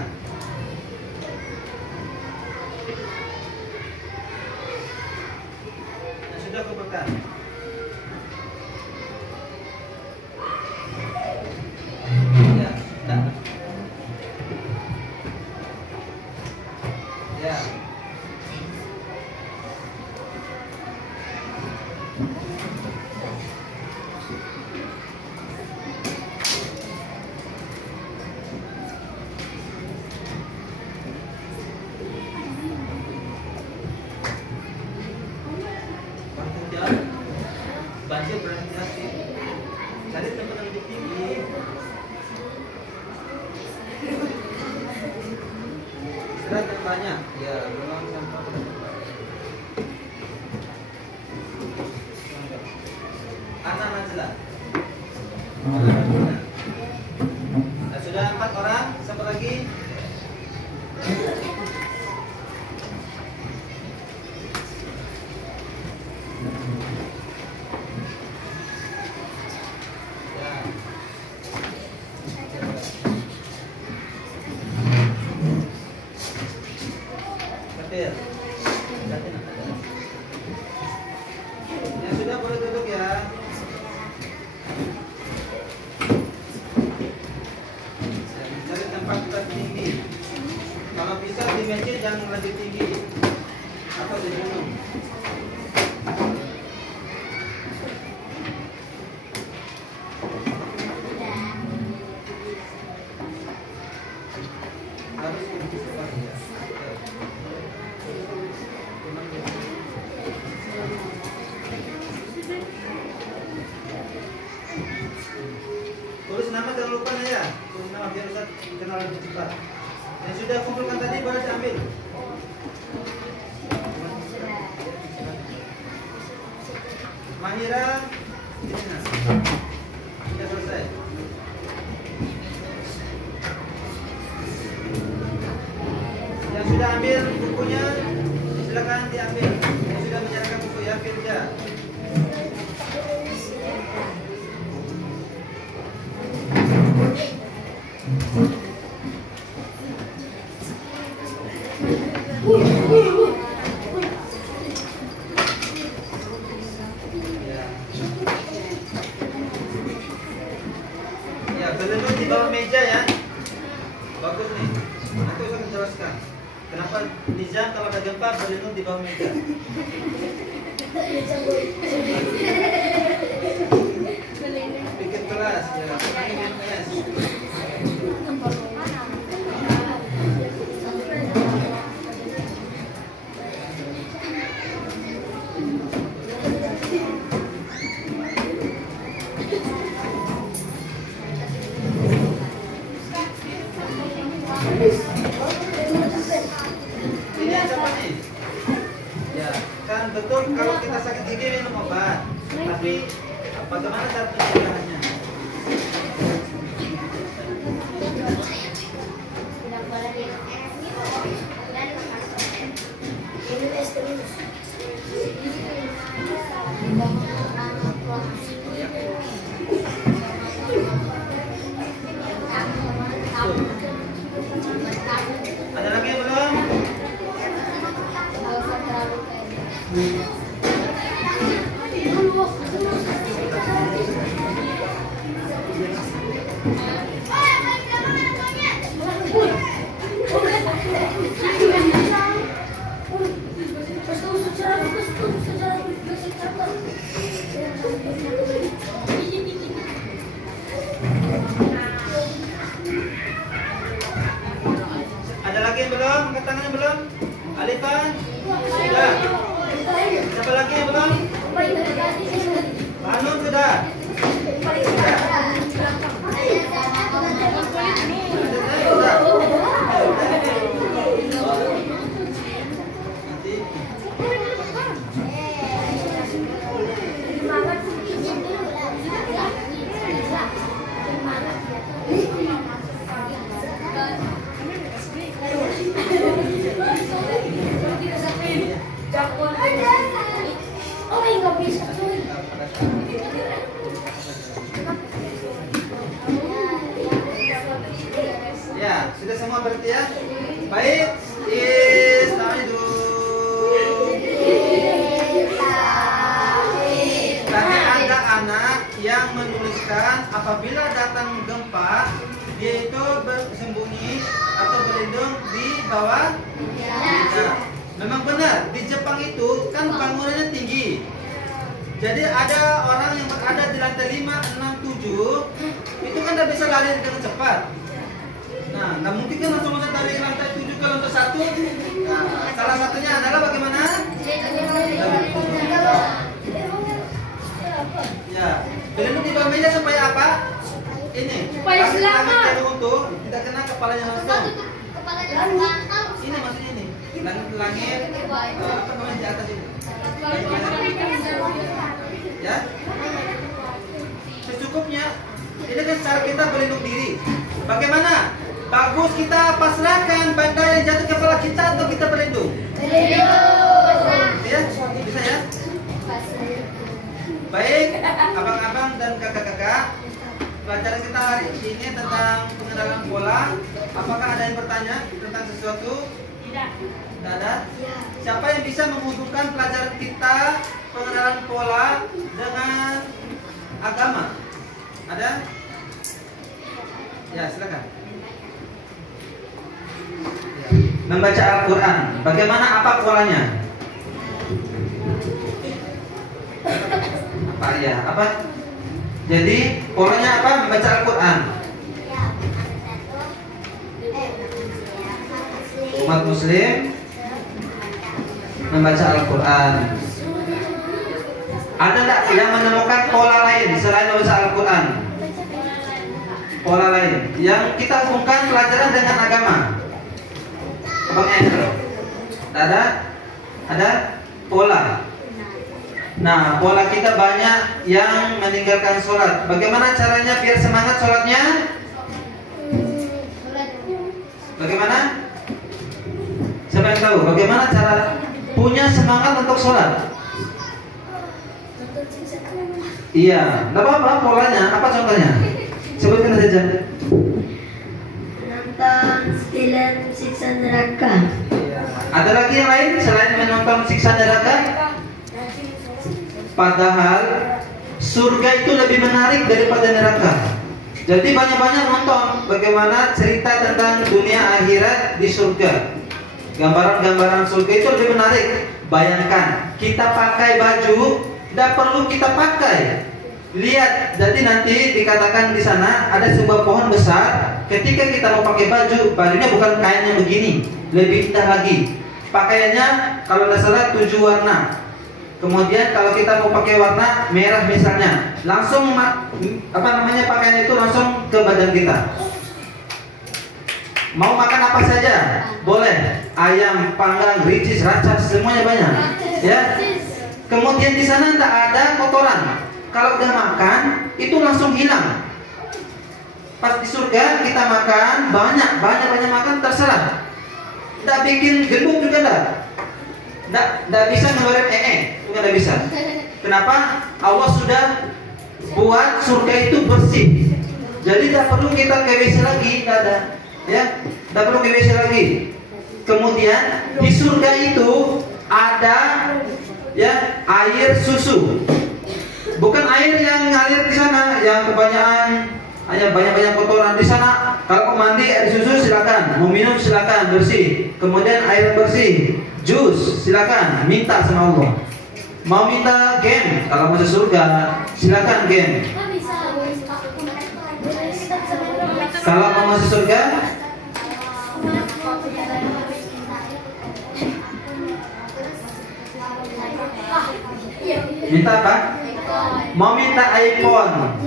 Yang sudah kumpulkan. Ya, sudah. Ya. Banjir berhenti. Cari tempat yang lebih tinggi. Istirahat yang banyak. Ya, buang sampah pada tempat. Anak Najla. Nah, sudah 4 orang. Siapa lagi? Yang sudah boleh duduk ya. Cari tempat tertinggi. Kalau bisa di masjid jangan lebih tinggi atau di gunung. Harus lebih cepat ya. Tulis nama jangan lupa ya. Tulis nama biar Ustaz kenal lebih cepat. Yang sudah kumpulkan tadi boleh diambil. Mahira, ini nah. Sudah selesai. Yang sudah ambil bukunya silakan diambil. Yang sudah menyerahkan buku ya Firja. Bagus nih. Nanti saya akan jelaskan. Kenapa Nizam kalau ada gempa berlindung di bawah meja? Bikin kelas ya. Yes. Ini apa nih? Ya, kan betul kalau kita sakit gigi minum obat. Tapi bagaimana cara pencegahannya? Ada lagi yang belum? Ada lagi yang belum? Angkat tangannya belum? Alifan? Sudah. Siapa lagi yang belum? Hanun sudah. Ya, sudah semua berarti ya? Baik, Istaidu. Tadi ada anak yang menuliskan apabila datang gempa, dia itu bersembunyi atau berlindung di bawah meja. Memang benar, di Jepang itu kan bangunannya tinggi. Jadi ada orang yang berada di lantai 5, 6, 7, itu kan tidak bisa lari dengan cepat. Nah, nggak mungkin kan langsung loncat dari lantai 7 ke lantai 1. Nah, salah satunya adalah bagaimana? Ya, berlindung di bawah meja supaya apa? Ini. Supaya selamat. Untuk tidak kena kepalanya langsung. Ini maksudnya ini. Langit, apa namanya di atas ini? Ya. Secukupnya. Ini kan cara kita berlindung diri. Bagaimana? Bagus kita pasrahkan benda yang jatuh ke kepala kita atau kita berlindung? Berlindung. Ya, bisa ya? Baik, abang-abang dan kakak-kakak, pelajaran kita hari ini tentang pengenalan pola. Apakah ada yang bertanya tentang sesuatu? Tidak. Tidak ada? Siapa yang bisa menghubungkan pelajaran kita pengenalan pola dengan agama? Ada? Ya, silakan. Membaca Al-Quran. Bagaimana apa polanya? Apa ya? Apa? Jadi polanya apa? Membaca Al-Quran. Umat Muslim membaca Al-Quran. Ada tak yang menemukan pola lain selain membaca Al-Quran? Pola lain yang kita hubungkan pelajaran dengan agama. Bang Andrew, ada? Ada pola. Nah, pola kita banyak yang meninggalkan sholat. Bagaimana caranya biar semangat sholatnya? Bagaimana? Siapa yang tahu? Bagaimana cara punya semangat untuk sholat? Iya, nggak apa-apa polanya. Apa contohnya? Sebutkan saja. Menonton film siksa neraka. Ada lagi yang lain selain menonton siksa neraka? Padahal surga itu lebih menarik daripada neraka. Jadi banyak-banyak nonton bagaimana cerita tentang dunia akhirat di surga. Gambaran-gambaran surga itu lebih menarik. Bayangkan kita pakai baju, tidak perlu kita pakai. Lihat, jadi nanti dikatakan di sana ada sebuah pohon besar. Ketika kita mau pakai baju, bajunya bukan kainnya begini, lebih indah lagi. Pakaiannya kalau tidak salah 7 warna. Kemudian kalau kita mau pakai warna merah misalnya, langsung pakaian itu langsung ke badan kita. Mau makan apa saja boleh, ayam, panggang, ricis, racas, semuanya banyak. Ya. Kemudian di sana tidak ada kotoran. Kalau udah makan itu langsung hilang. Pas di surga kita makan banyak makan terserah. Tidak bikin gendut juga tidak bisa ngeluarin juga tidak bisa. Kenapa? Allah sudah buat surga itu bersih. Jadi tidak perlu kita ke WC lagi, tidak ada. Ya, tidak perlu ke WC lagi. Kemudian di surga itu ada ya air susu. Bukan air yang ngalir di sana, yang kebanyakan hanya banyak kotoran di sana. Kalau mau mandi air susu silakan, mau minum silakan bersih. Kemudian air bersih, jus silakan, minta sama Allah. Mau minta game, kalau masuk surga silakan game. Kalau mau masuk surga minta apa? Mau minta iPhone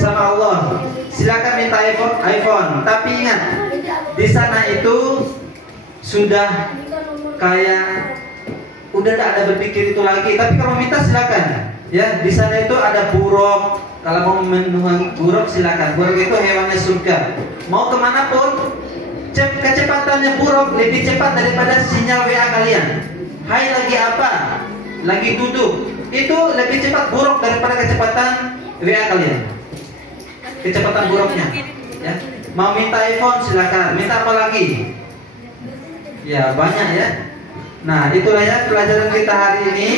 sama Allah, silakan minta iPhone. Tapi ingat, di sana itu sudah kayak udah tidak ada berpikir itu lagi. Tapi kalau minta silakan. Ya, di sana itu ada buruk. Kalau mau menuhangi buruk silakan. Buruk itu hewannya surga. Mau kemana pun, kecepatannya buruk lebih cepat daripada sinyal WA kalian. Hai, lagi apa? Lagi duduk. Itu lebih cepat buruk daripada kecepatan WA kalian. Kecepatan buruknya. Ya. Mau minta iPhone silakan. Minta apa lagi? Ya banyak ya. Nah itulah ya pelajaran kita hari ini.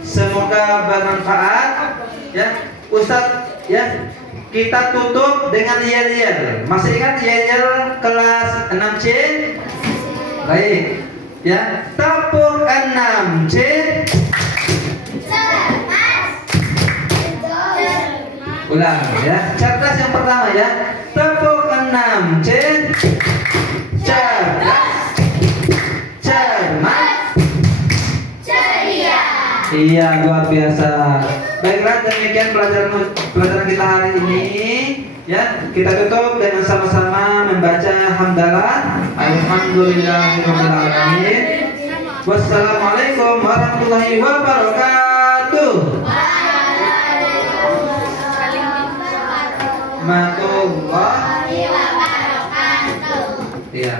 Semoga bermanfaat. Ya, Ustadz ya. Kita tutup dengan yel-yel. Masih ingat yel-yel kelas 6C? Baik. Ya, tepuk 6C. Ulang ya, cerdas yang pertama ya. Tepuk 6C. Cerdas, cermat, ceria. Iya, luar biasa. Baiklah, demikian pelajaran kita hari ini. Ya, kita tutup dengan sama-sama membaca hamdalah. Alhamdulillahirabbil alamin. Wassalamualaikum warahmatullahi wabarakatuh. Warahmatullahi wabarakatuh. Iya.